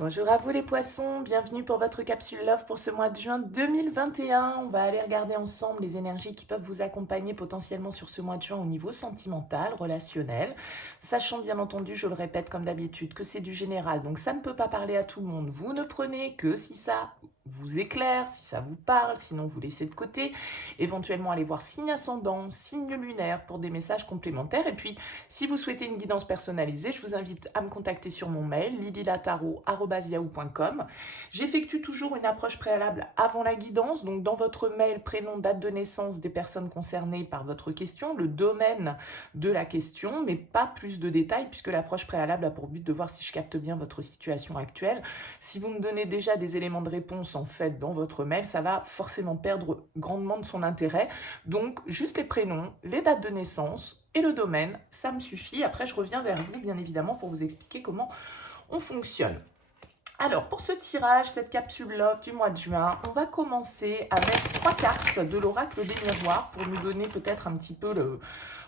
Bonjour à vous les poissons, bienvenue pour votre capsule Love pour ce mois de juin 2021. On va aller regarder ensemble les énergies qui peuvent vous accompagner potentiellement sur ce mois de juin au niveau sentimental, relationnel. Sachant bien entendu, je le répète comme d'habitude, que c'est du général, donc ça ne peut pas parler à tout le monde. Vous ne prenez que si ça vous éclaire, si ça vous parle, sinon vous laissez de côté. Éventuellement aller voir signe ascendant, signe lunaire pour des messages complémentaires. Et puis, si vous souhaitez une guidance personnalisée, je vous invite à me contacter sur mon mail lilylataro@yahoo.com. J'effectue toujours une approche préalable avant la guidance, donc dans votre mail, prénom, date de naissance des personnes concernées par votre question, le domaine de la question, mais pas plus de détails puisque l'approche préalable a pour but de voir si je capte bien votre situation actuelle. Si vous me donnez déjà des éléments de réponse en fait dans votre mail, ça va forcément perdre grandement de son intérêt. Donc juste les prénoms, les dates de naissance et le domaine, ça me suffit. Après je reviens vers vous bien évidemment pour vous expliquer comment on fonctionne. Alors, pour ce tirage, cette capsule Love du mois de juin, on va commencer avec 3 cartes de l'oracle des miroirs pour nous donner peut-être un petit peu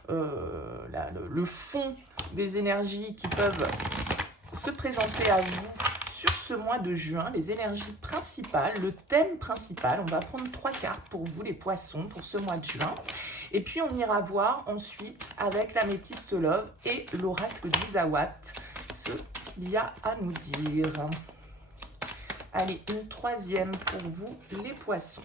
le fond des énergies qui peuvent se présenter à vous sur ce mois de juin, les énergies principales, le thème principal. On va prendre 3 cartes pour vous les poissons pour ce mois de juin. Et puis on ira voir ensuite avec l'améthyste Love et l'oracle d'Isawat ce qu'il y a à nous dire. Allez, une troisième pour vous les poissons.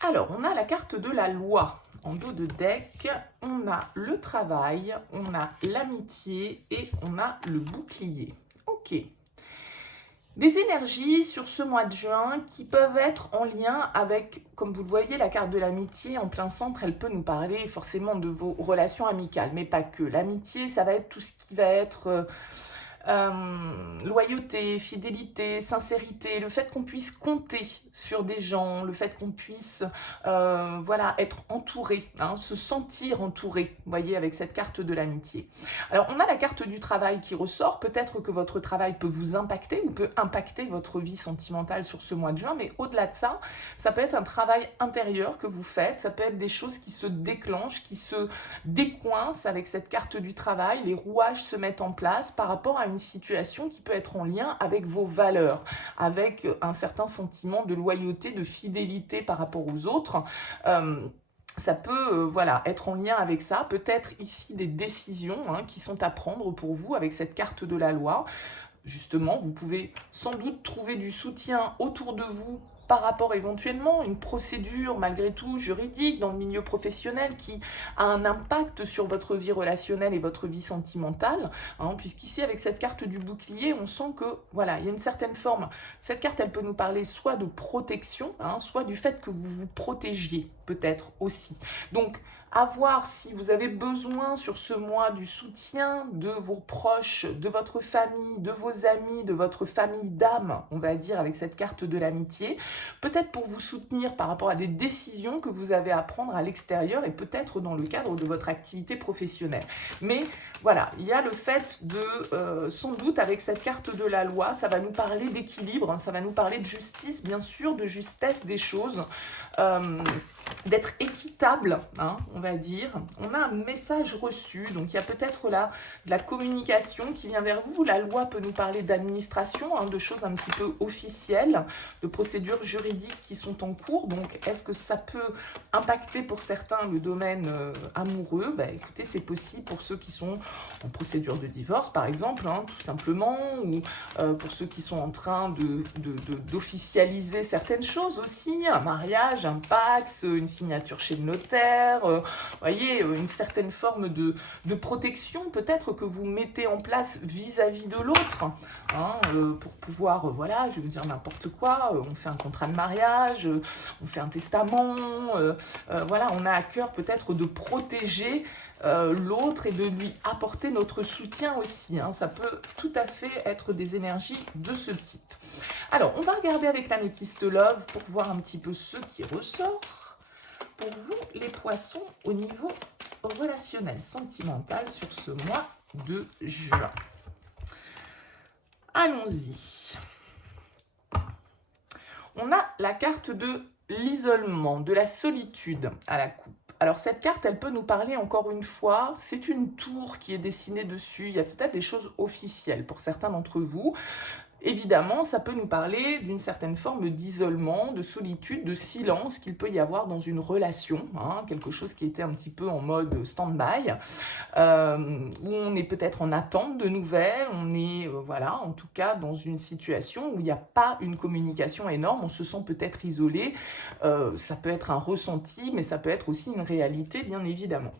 Alors, on a la carte de la loi. En dos de deck, on a le travail, on a l'amitié et on a le bouclier. Ok. Des énergies sur ce mois de juin qui peuvent être en lien avec, comme vous le voyez, la carte de l'amitié en plein centre, elle peut nous parler forcément de vos relations amicales, mais pas que. L'amitié, ça va être tout ce qui va être loyauté, fidélité, sincérité, le fait qu'on puisse compter sur des gens, le fait qu'on puisse voilà, être entouré, hein, se sentir entouré, vous voyez, avec cette carte de l'amitié. Alors, on a la carte du travail qui ressort, peut-être que votre travail peut vous impacter ou peut impacter votre vie sentimentale sur ce mois de juin, mais au-delà de ça, ça peut être un travail intérieur que vous faites, ça peut être des choses qui se déclenchent, qui se décoincent avec cette carte du travail, les rouages se mettent en place par rapport à une situation qui peut être en lien avec vos valeurs, avec un certain sentiment de loyauté, de fidélité par rapport aux autres. Ça peut voilà, être en lien avec ça, peut-être ici des décisions qui sont à prendre pour vous avec cette carte de la loi. Justement, vous pouvez sans doute trouver du soutien autour de vous par rapport éventuellement à une procédure malgré tout juridique dans le milieu professionnel qui a un impact sur votre vie relationnelle et votre vie sentimentale, puisqu'ici avec cette carte du bouclier, on sent que voilà, il y a une certaine forme. Cette carte, elle peut nous parler soit de protection, soit du fait que vous vous protégiez peut-être aussi. Donc, à voir si vous avez besoin sur ce mois du soutien de vos proches, de votre famille, de vos amis, de votre famille d'âme, on va dire, avec cette carte de l'amitié, peut-être pour vous soutenir par rapport à des décisions que vous avez à prendre à l'extérieur et peut-être dans le cadre de votre activité professionnelle. Mais voilà, il y a le fait de, sans doute avec cette carte de la loi, ça va nous parler d'équilibre, ça va nous parler de justice, bien sûr, de justesse des choses, d'être équitable, on va dire. On a un message reçu, donc il y a peut-être là de la communication qui vient vers vous. La loi peut nous parler d'administration, de choses un petit peu officielles, de procédures juridiques qui sont en cours. Donc est-ce que ça peut impacter pour certains le domaine amoureux? Écoutez, c'est possible pour ceux qui sont en procédure de divorce, par exemple, tout simplement, ou pour ceux qui sont en train d'officialiser certaines choses aussi, un mariage, un pax, une signature chez le notaire, voyez, une certaine forme de protection peut-être que vous mettez en place vis-à-vis de l'autre, pour pouvoir, voilà, je veux dire n'importe quoi, on fait un contrat de mariage, on fait un testament, voilà, on a à cœur peut-être de protéger l'autre et de lui apporter notre soutien aussi. Ça peut tout à fait être des énergies de ce type. Alors, on va regarder avec l'améthyste Love pour voir un petit peu ce qui ressort pour vous, les poissons, au niveau relationnel, sentimental sur ce mois de juin. Allons-y. On a la carte de l'isolement, de la solitude à la coupe. Alors cette carte, elle peut nous parler encore une fois, c'est une tour qui est dessinée dessus, il y a peut-être des choses officielles pour certains d'entre vous. Évidemment, ça peut nous parler d'une certaine forme d'isolement, de solitude, de silence qu'il peut y avoir dans une relation, hein, quelque chose qui était un petit peu en mode stand-by, où on est peut-être en attente de nouvelles, on est, voilà, en tout cas dans une situation où il n'y a pas une communication énorme, on se sent peut-être isolé, ça peut être un ressenti, mais ça peut être aussi une réalité, bien évidemment.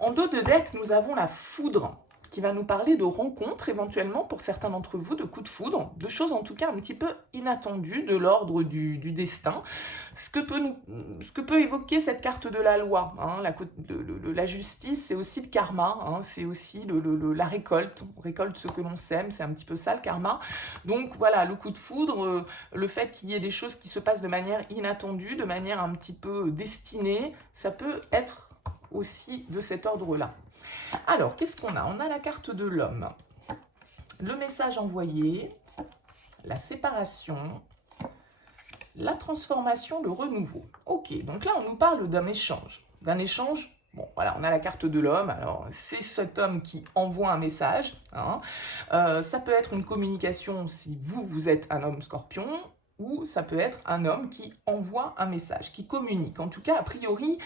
En dos de deck, nous avons la foudre, qui va nous parler de rencontres, éventuellement, pour certains d'entre vous, de coups de foudre, de choses en tout cas un petit peu inattendues, de l'ordre du destin, ce que peut évoquer cette carte de la loi, hein, la justice, c'est aussi le karma, hein, c'est aussi la récolte, on récolte ce que l'on sème, c'est un petit peu ça le karma, donc voilà, le coup de foudre, le fait qu'il y ait des choses qui se passent de manière inattendue, de manière un petit peu destinée, ça peut être aussi de cet ordre-là. Alors, qu'est-ce qu'on a? On a la carte de l'homme, le message envoyé, la séparation, la transformation, le renouveau. Ok, donc là, on nous parle d'un échange. Bon, voilà, on a la carte de l'homme. Alors, c'est cet homme qui envoie un message, hein. Ça peut être une communication si vous êtes un homme scorpion, ou ça peut être un homme qui envoie un message, qui communique. En tout cas, a priori,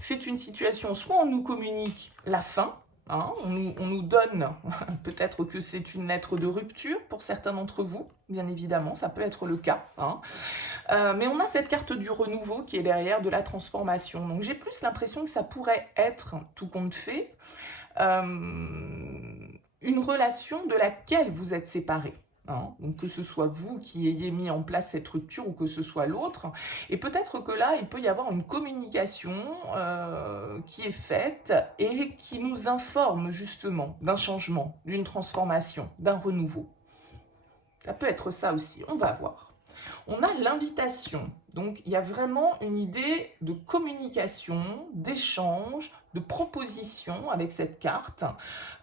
c'est une situation, soit on nous communique la fin, hein, on nous donne, peut-être que c'est une lettre de rupture pour certains d'entre vous, bien évidemment, ça peut être le cas, hein. Mais on a cette carte du renouveau qui est derrière, de la transformation. Donc j'ai plus l'impression que ça pourrait être, tout compte fait, une relation de laquelle vous êtes séparés. Hein, donc que ce soit vous qui ayez mis en place cette rupture ou que ce soit l'autre. Et peut-être que là, il peut y avoir une communication qui est faite et qui nous informe justement d'un changement, d'une transformation, d'un renouveau. Ça peut être ça aussi, on va voir. On a l'invitation, donc il y a vraiment une idée de communication, d'échange, de proposition avec cette carte.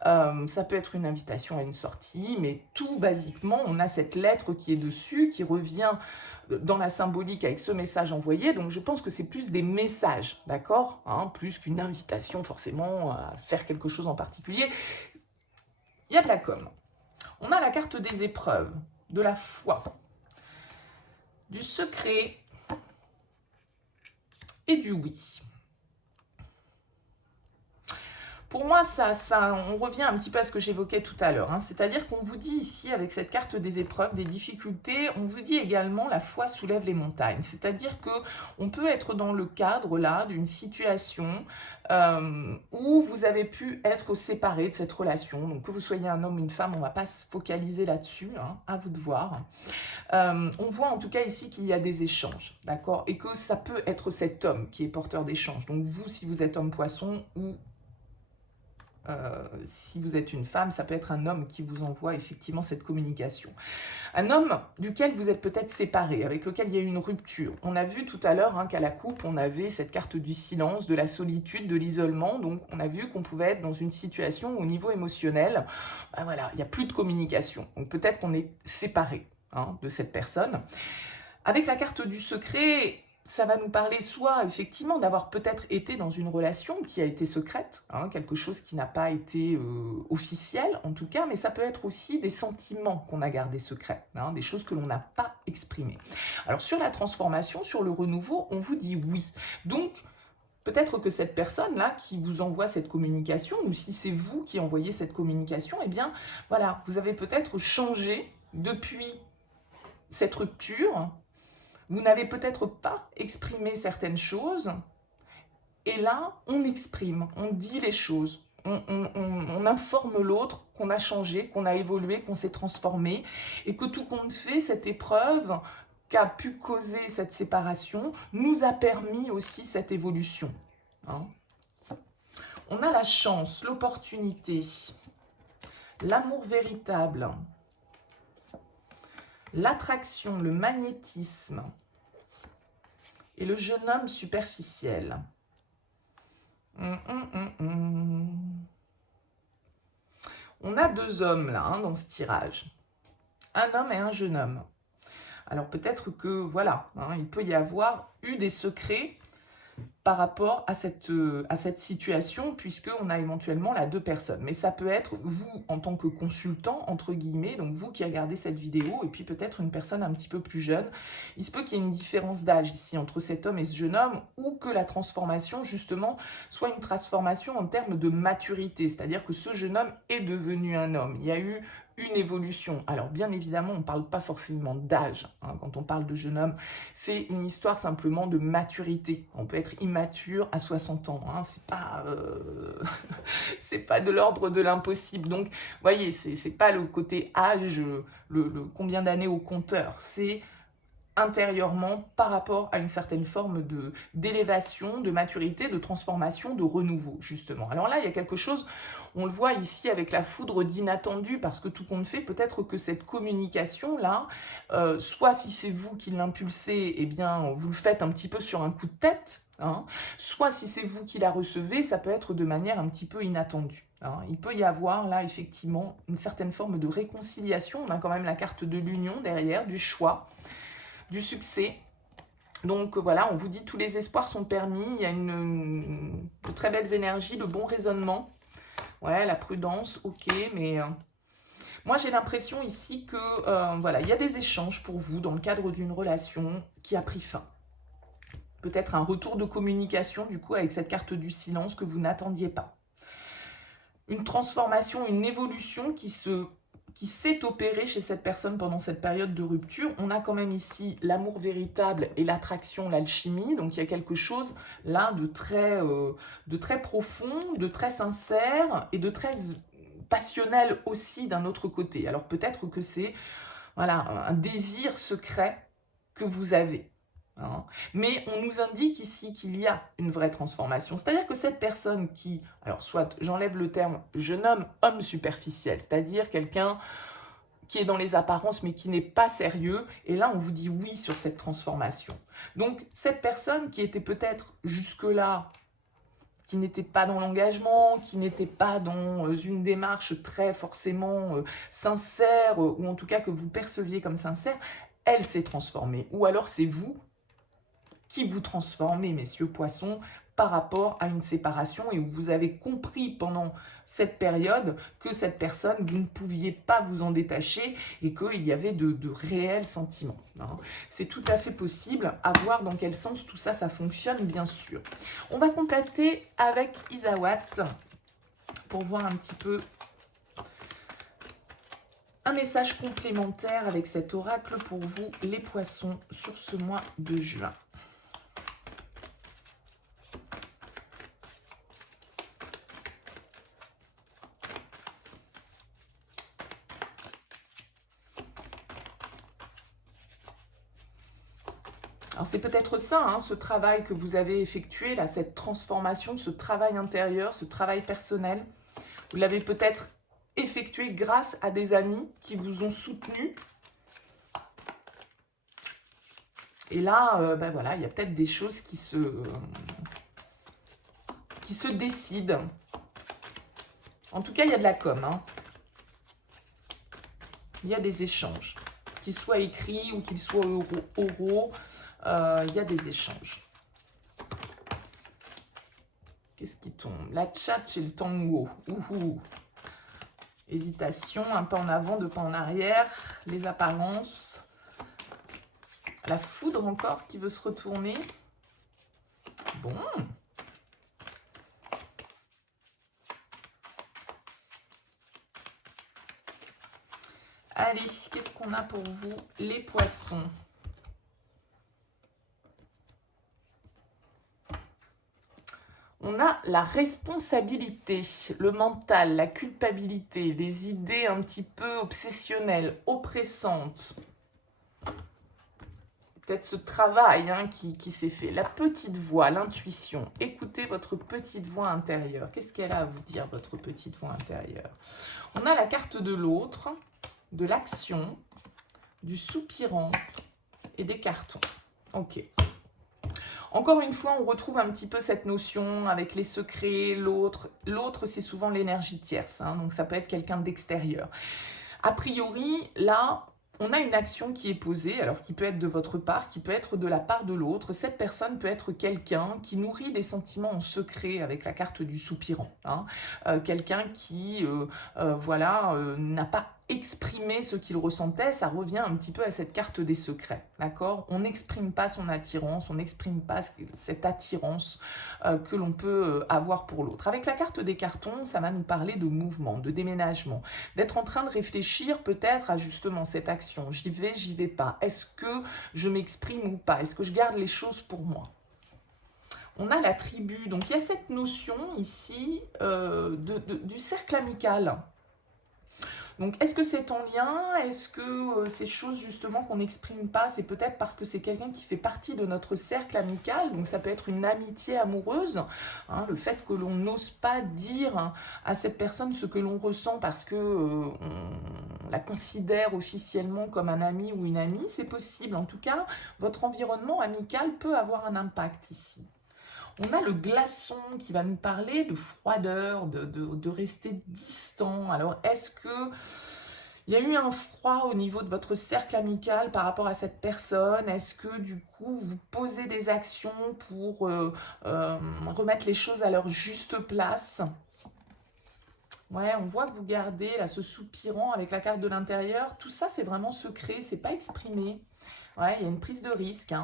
Ça peut être une invitation à une sortie, mais tout basiquement, on a cette lettre qui est dessus, qui revient dans la symbolique avec ce message envoyé, donc je pense que c'est plus des messages, d'accord, hein, plus qu'une invitation forcément à faire quelque chose en particulier. Il y a de la com. On a la carte des épreuves, de la foi, du secret et du oui. Pour moi, on revient un petit peu à ce que j'évoquais tout à l'heure, hein. C'est-à-dire qu'on vous dit ici, avec cette carte des épreuves, des difficultés, on vous dit également la foi soulève les montagnes. C'est-à-dire qu'on peut être dans le cadre là d'une situation où vous avez pu être séparés de cette relation. Donc que vous soyez un homme ou une femme, on ne va pas se focaliser là-dessus, hein, à vous de voir. On voit en tout cas ici qu'il y a des échanges, d'accord? Et que ça peut être cet homme qui est porteur d'échanges. Donc vous, si vous êtes homme poisson, ou si vous êtes une femme, ça peut être un homme qui vous envoie effectivement cette communication. Un homme duquel vous êtes peut-être séparé, avec lequel il y a eu une rupture. On a vu tout à l'heure, hein, qu'à la coupe, on avait cette carte du silence, de la solitude, de l'isolement. Donc on a vu qu'on pouvait être dans une situation où, au niveau émotionnel, ben voilà, il n'y a plus de communication. Donc peut-être qu'on est séparé, hein, de cette personne. Avec la carte du secret, ça va nous parler soit effectivement d'avoir peut-être été dans une relation qui a été secrète, hein, quelque chose qui n'a pas été officiel en tout cas, mais ça peut être aussi des sentiments qu'on a gardés secrets, hein, des choses que l'on n'a pas exprimées. Alors sur la transformation, sur le renouveau, on vous dit oui. Donc peut-être que cette personne-là qui vous envoie cette communication, ou si c'est vous qui envoyez cette communication, eh bien voilà, vous avez peut-être changé depuis cette rupture. Vous n'avez peut-être pas exprimé certaines choses, et là, on exprime, on dit les choses, on informe l'autre qu'on a changé, qu'on a évolué, qu'on s'est transformé, et que tout compte fait, cette épreuve qu'a pu causer cette séparation nous a permis aussi cette évolution, hein. On a la chance, l'opportunité, l'amour véritable, l'attraction, le magnétisme et le jeune homme superficiel. On a deux hommes là, hein, dans ce tirage. Un homme et un jeune homme. Alors peut-être que, voilà, hein, il peut y avoir eu des secrets par rapport à cette situation, puisqu'on a éventuellement là 2 personnes. Mais ça peut être vous en tant que consultant, entre guillemets, donc vous qui regardez cette vidéo, et puis peut-être une personne un petit peu plus jeune. Il se peut qu'il y ait une différence d'âge ici entre cet homme et ce jeune homme, ou que la transformation, justement, soit une transformation en termes de maturité, c'est-à-dire que ce jeune homme est devenu un homme. Il y a eu une évolution. Alors bien évidemment, on ne parle pas forcément d'âge, hein, quand on parle de jeune homme, c'est une histoire simplement de maturité. On peut être immature à 60 ans, hein, c'est pas de l'ordre de l'impossible. Donc, voyez, c'est pas le côté âge, combien d'années au compteur, c'est intérieurement par rapport à une certaine forme d'élévation, de maturité, de transformation, de renouveau, justement. Alors là, il y a quelque chose, on le voit ici avec la foudre d'inattendu, parce que tout compte fait, peut-être que cette communication-là, soit si c'est vous qui l'impulsez, eh bien, vous le faites un petit peu sur un coup de tête, hein, soit si c'est vous qui la recevez, ça peut être de manière un petit peu inattendue. Hein. Il peut y avoir là, effectivement, une certaine forme de réconciliation. On a quand même la carte de l'union derrière, du choix, du succès. Donc voilà, on vous dit tous les espoirs sont permis, il y a de très belles énergies, le bon raisonnement, ouais, la prudence, ok, mais moi j'ai l'impression ici que voilà, il y a des échanges pour vous dans le cadre d'une relation qui a pris fin. Peut-être un retour de communication du coup avec cette carte du silence que vous n'attendiez pas. Une transformation, une évolution qui s'est opéré chez cette personne pendant cette période de rupture. On a quand même ici l'amour véritable et l'attraction, l'alchimie. Donc il y a quelque chose là de très profond, de très sincère et de très passionnel aussi d'un autre côté. Alors peut-être que c'est voilà, un désir secret que vous avez. Hein. Mais on nous indique ici qu'il y a une vraie transformation. C'est-à-dire que cette personne qui, alors soit j'enlève le terme jeune homme, homme superficiel, c'est-à-dire quelqu'un qui est dans les apparences mais qui n'est pas sérieux, et là on vous dit oui sur cette transformation. Donc cette personne qui était peut-être jusque-là, qui n'était pas dans l'engagement, qui n'était pas dans une démarche très forcément sincère, ou en tout cas que vous perceviez comme sincère, elle s'est transformée. Ou alors c'est vous qui vous transformez, messieurs poissons, par rapport à une séparation et où vous avez compris pendant cette période que cette personne, vous ne pouviez pas vous en détacher et qu'il y avait de réels sentiments. Hein. C'est tout à fait possible, à voir dans quel sens tout ça, ça fonctionne, bien sûr. On va compléter avec Isawat pour voir un petit peu un message complémentaire avec cet oracle pour vous, les poissons, sur ce mois de juin. Alors c'est peut-être ça, hein, ce travail que vous avez effectué, là, cette transformation, ce travail intérieur, ce travail personnel. Vous l'avez peut-être effectué grâce à des amis qui vous ont soutenu. Et là, ben voilà, il y a peut-être des choses qui se décident. En tout cas, il y a de la com. Hein. Il y a des échanges. Qu'ils soient écrits ou qu'ils soient oraux. Il y a des échanges. Qu'est-ce qui tombe? La tchatch et le tango. Ouhou. Hésitation, un pas en avant, deux pas en arrière. Les apparences. La foudre encore qui veut se retourner. Bon. Allez, qu'est-ce qu'on a pour vous, les poissons? On a la responsabilité, le mental, la culpabilité, des idées un petit peu obsessionnelles, oppressantes. Peut-être ce travail hein, qui s'est fait. La petite voix, l'intuition. Écoutez votre petite voix intérieure. Qu'est-ce qu'elle a à vous dire, votre petite voix intérieure? On a la carte de l'autre, de l'action, du soupirant et des cartons. Ok. Encore une fois, on retrouve un petit peu cette notion avec les secrets, l'autre. L'autre, c'est souvent l'énergie tierce, hein, donc ça peut être quelqu'un d'extérieur. A priori, là, On a une action qui est posée, alors qui peut être de votre part, qui peut être de la part de l'autre. Cette personne peut être quelqu'un qui nourrit des sentiments en secret avec la carte du soupirant. Hein. Quelqu'un qui voilà, n'a pas exprimé ce qu'il ressentait, ça revient un petit peu à cette carte des secrets, d'accord? On n'exprime pas son attirance, on n'exprime pas cette attirance que l'on peut avoir pour l'autre. Avec la carte des cartons, ça va nous parler de mouvement, de déménagement, d'être en train de réfléchir peut-être à justement cette action. J'y vais pas. Est-ce que je m'exprime ou pas? Est-ce que je garde les choses pour moi? On a la tribu, donc il y a cette notion ici du cercle amical. Donc, est-ce que c'est en lien? Est-ce que ces choses justement qu'on n'exprime pas, c'est peut-être parce que c'est quelqu'un qui fait partie de notre cercle amical, donc ça peut être une amitié amoureuse, hein, le fait que l'on n'ose pas dire à cette personne ce que l'on ressent parce que on la considère officiellement comme un ami ou une amie, c'est possible. En tout cas, votre environnement amical peut avoir un impact ici. On a le glaçon qui va nous parler de froideur, de rester distant. Alors, est-ce que il y a eu un froid au niveau de votre cercle amical par rapport à cette personne? Est-ce que du coup, vous posez des actions pour remettre les choses à leur juste place? Ouais, on voit que vous gardez là ce soupirant avec la carte de l'intérieur. Tout ça, c'est vraiment secret, c'est pas exprimé. Ouais, il y a une prise de risque. Hein.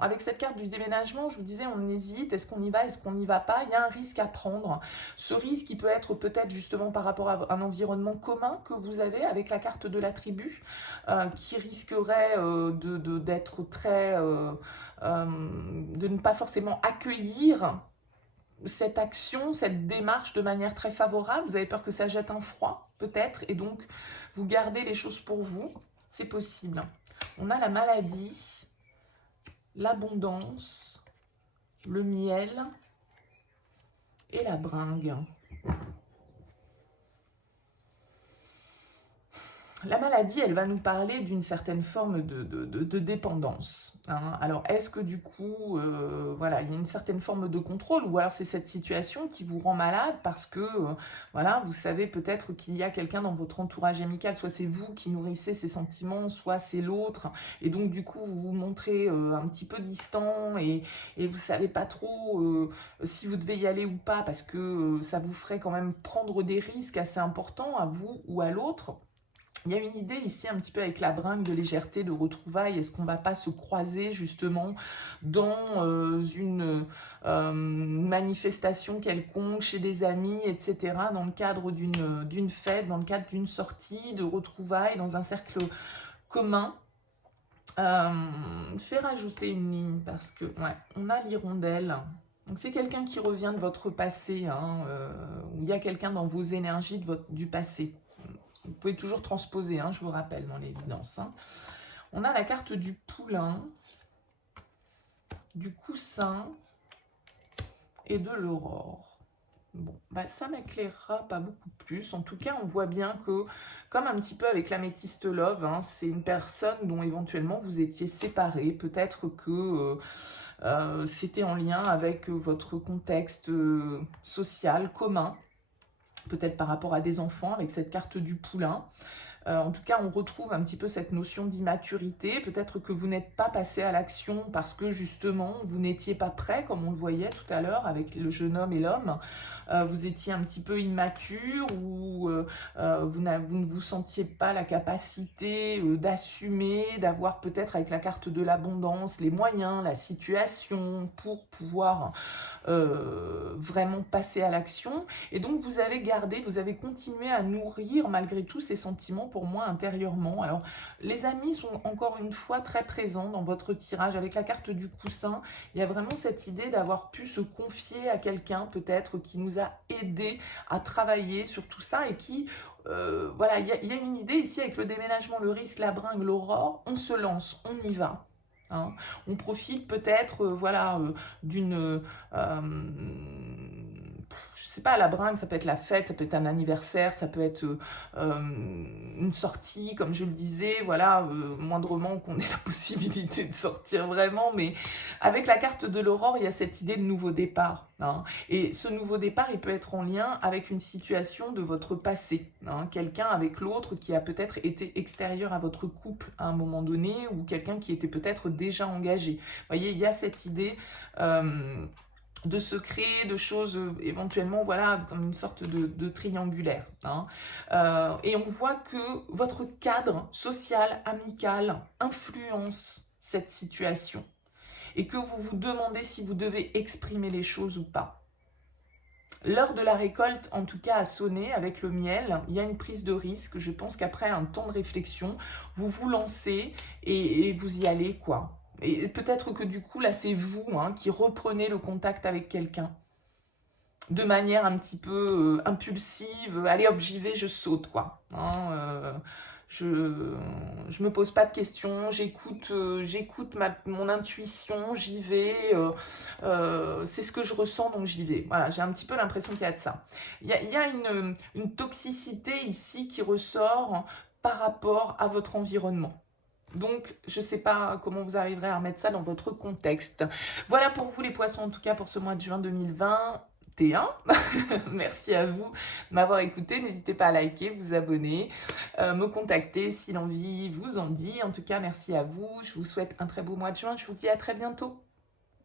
Avec cette carte du déménagement, je vous disais, on hésite, est-ce qu'on y va, est-ce qu'on n'y va pas? Il y a un risque à prendre. Ce risque, il peut être peut-être justement par rapport à un environnement commun que vous avez avec la carte de la tribu, qui risquerait d'être très... de ne pas forcément accueillir cette action, cette démarche de manière très favorable. Vous avez peur que ça jette un froid, peut-être, et donc vous gardez les choses pour vous. C'est possible. On a la maladie, l'abondance, le miel et la bringue. La maladie, elle va nous parler d'une certaine forme de dépendance. Hein. Alors, est-ce que du coup, voilà, il y a une certaine forme de contrôle ou alors c'est cette situation qui vous rend malade parce que, voilà, vous savez peut-être qu'il y a quelqu'un dans votre entourage amical, soit c'est vous qui nourrissez ces sentiments, soit c'est l'autre, et donc du coup, vous vous montrez un petit peu distant et vous savez pas trop si vous devez y aller ou pas parce que ça vous ferait quand même prendre des risques assez importants à vous ou à l'autre. Il y a une idée ici un petit peu avec la bringue de légèreté, de retrouvailles. Est-ce qu'on ne va pas se croiser justement dans une manifestation quelconque chez des amis, etc. Dans le cadre d'une fête, dans le cadre d'une sortie, de retrouvailles, dans un cercle commun. Je vais rajouter une ligne parce que, ouais, on a l'hirondelle. Donc c'est quelqu'un qui revient de votre passé, hein, où il y a quelqu'un dans vos énergies du passé. Vous pouvez toujours transposer, hein, je vous rappelle, dans l'évidence. Hein. On a la carte du poulain, du coussin et de l'aurore. Bon, bah ça m'éclairera pas beaucoup plus. En tout cas, on voit bien que, comme un petit peu avec l'améthyste love, hein, c'est une personne dont éventuellement vous étiez séparés. Peut-être que c'était en lien avec votre contexte social commun. Peut-être par rapport à des enfants, avec cette carte du poulain. En tout cas, on retrouve un petit peu cette notion d'immaturité. Peut-être que vous n'êtes pas passé à l'action parce que justement, vous n'étiez pas prêt, comme on le voyait tout à l'heure avec le jeune homme et l'homme. Vous étiez un petit peu immature ou vous ne vous sentiez pas la capacité d'assumer, d'avoir peut-être avec la carte de l'abondance les moyens, la situation pour pouvoir vraiment passer à l'action. Et donc, vous avez continué à nourrir malgré tout ces sentiments pour moi intérieurement. Alors, les amis sont encore une fois très présents dans votre tirage. Avec la carte du coussin, il y a vraiment cette idée d'avoir pu se confier à quelqu'un peut-être qui nous a aidé à travailler sur tout ça et qui, voilà, il y a une idée ici avec le déménagement, le risque, la bringue, l'aurore, on se lance, on y va. Hein. On profite peut-être voilà, d'une je sais pas, la bringue, ça peut être la fête, ça peut être un anniversaire, ça peut être une sortie, comme je le disais, voilà, moindrement qu'on ait la possibilité de sortir vraiment, mais avec la carte de l'aurore, il y a cette idée de nouveau départ, hein. Et ce nouveau départ, il peut être en lien avec une situation de votre passé, hein, quelqu'un avec l'autre qui a peut-être été extérieur à votre couple à un moment donné, ou quelqu'un qui était peut-être déjà engagé. Vous voyez, il y a cette idée de secrets, de choses éventuellement, voilà, comme une sorte de triangulaire, hein. Et on voit que votre cadre social, amical, influence cette situation. Et que vous vous demandez si vous devez exprimer les choses ou pas. L'heure de la récolte, en tout cas, a sonné avec le miel. Il y a une prise de risque. Je pense qu'après un temps de réflexion, vous vous lancez et vous y allez, quoi. Et peut-être que du coup, là, c'est vous, hein, qui reprenez le contact avec quelqu'un. De manière un petit peu impulsive. Allez hop, j'y vais, je saute, quoi. Hein, je me pose pas de questions, j'écoute mon intuition, j'y vais, c'est ce que je ressens, donc j'y vais. Voilà, j'ai un petit peu l'impression qu'il y a de ça. Il y a une toxicité ici qui ressort par rapport à votre environnement. Donc, je ne sais pas comment vous arriverez à remettre ça dans votre contexte. Voilà pour vous les poissons, en tout cas pour ce mois de juin 2020. Merci à vous de m'avoir écouté. N'hésitez pas à liker, vous abonner, me contacter si l'envie vous en dit. En tout cas, merci à vous. Je vous souhaite un très beau mois de juin. Je vous dis à très bientôt.